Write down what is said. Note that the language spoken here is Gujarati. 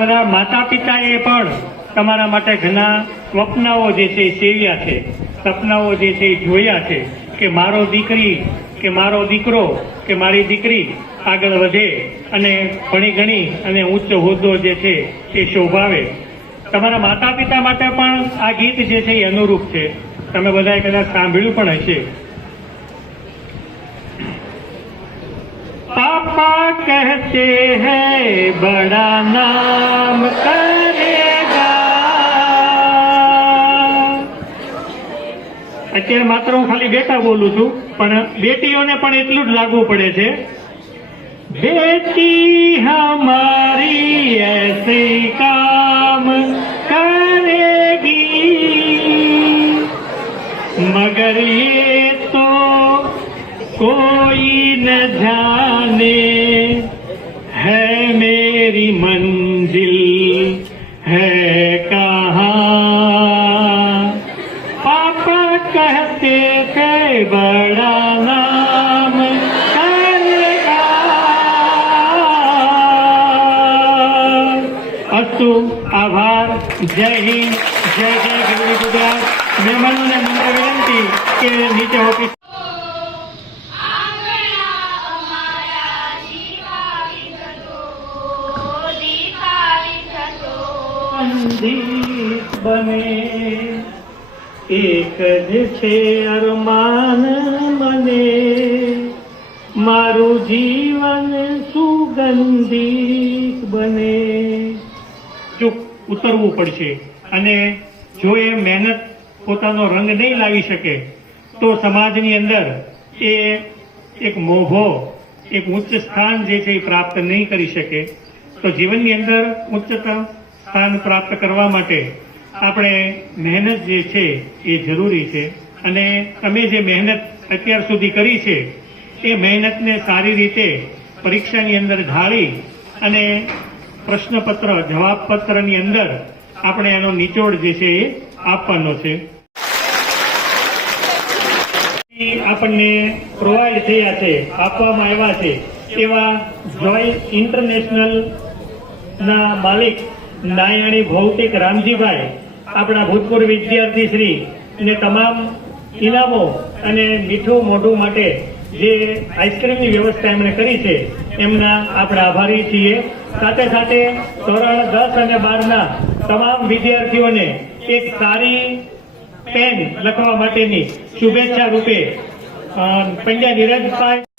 બધા માતા પિતાએ પણ તમારા માટે ઘણા સ્વપ્નાઓ જે છે એ સેવ્યા છે, સપનાઓ જે છે એ જોયા છે કે મારો દીકરી કે મારો દીકરો કે મારી દીકરી આગળ વધે અને ભણી ગણી અને ઉચ્ચ હોદ્દો જે છે એ શોભાવે. તમારા માતા પિતા માટે પણ આ ગીત જે છે એ અનુરૂપ છે. તમે બધાએ કદાચ સાંભળ્યું પણ હશે. पापा कहते हैं बड़ा नाम करेगा. અત્યારે માત્ર હું ખાલી બેટા બોલું છું, પણ બેટીઓને પણ એટલું જ લાગુ પડે છે. बेटी हमारी ऐसे काम करेगी मगर ये तो कोई न जाने है मेरी मंजिल है कहाँ. पापा कहते थे बड़ा नाम अस्तु. आभार. जय हिंद, जय जय गરવી ગુજરાત. મહેમાનોને નમ્ર વિનંતી કે નીચે ઓફિસ બને એક જ છે અરમાન મને મારું જીવન સુગંધિત બને. ચૂપ ઉતરવું પડશે અને જો એ મહેનત પોતાનો રંગ નહીં લાવી શકે તો સમાજની અંદર એ એક મોભો એક ઉચ્ચ સ્થાન જે છે એ પ્રાપ્ત નહીં કરી શકે. તો જીવનની અંદર ઉચ્ચતમ સ્થાન પ્રાપ્ત કરવા માટે આપણે મહેનત જે છે એ જરૂરી છે. અને તમે જે મહેનત અત્યાર સુધી કરી છે એ મહેનતને સારી રીતે પરીક્ષાની અંદર ઢાળી અને પ્રશ્નપત્ર જવાબપત્રની અંદર આપણે એનો નિચોડ જે છે એ આપવાનો છે. આપણને પ્રોવાઈડ થયા છે, આપવામાં આવ્યા છે એવા જોય ઇન્ટરનેશનલ ના માલિક નાયાણી ભૌતિક રામજીભાઈ, આપણા ભૂતપૂર્વ વિદ્યાર્થી શ્રી ને તમામ ઇનામો અને મીઠું મોઢું માટે જે આઈસ્ક્રીમની વ્યવસ્થા એમણે કરી છે એમના આપણે આભારી છીએ. સાથે સાથે ધોરણ 10 અને 12ના તમામ વિદ્યાર્થીઓને એક સારી પેન લખવા માટેની શુભેચ્છા રૂપે પંડ્યા નીરજભાઈ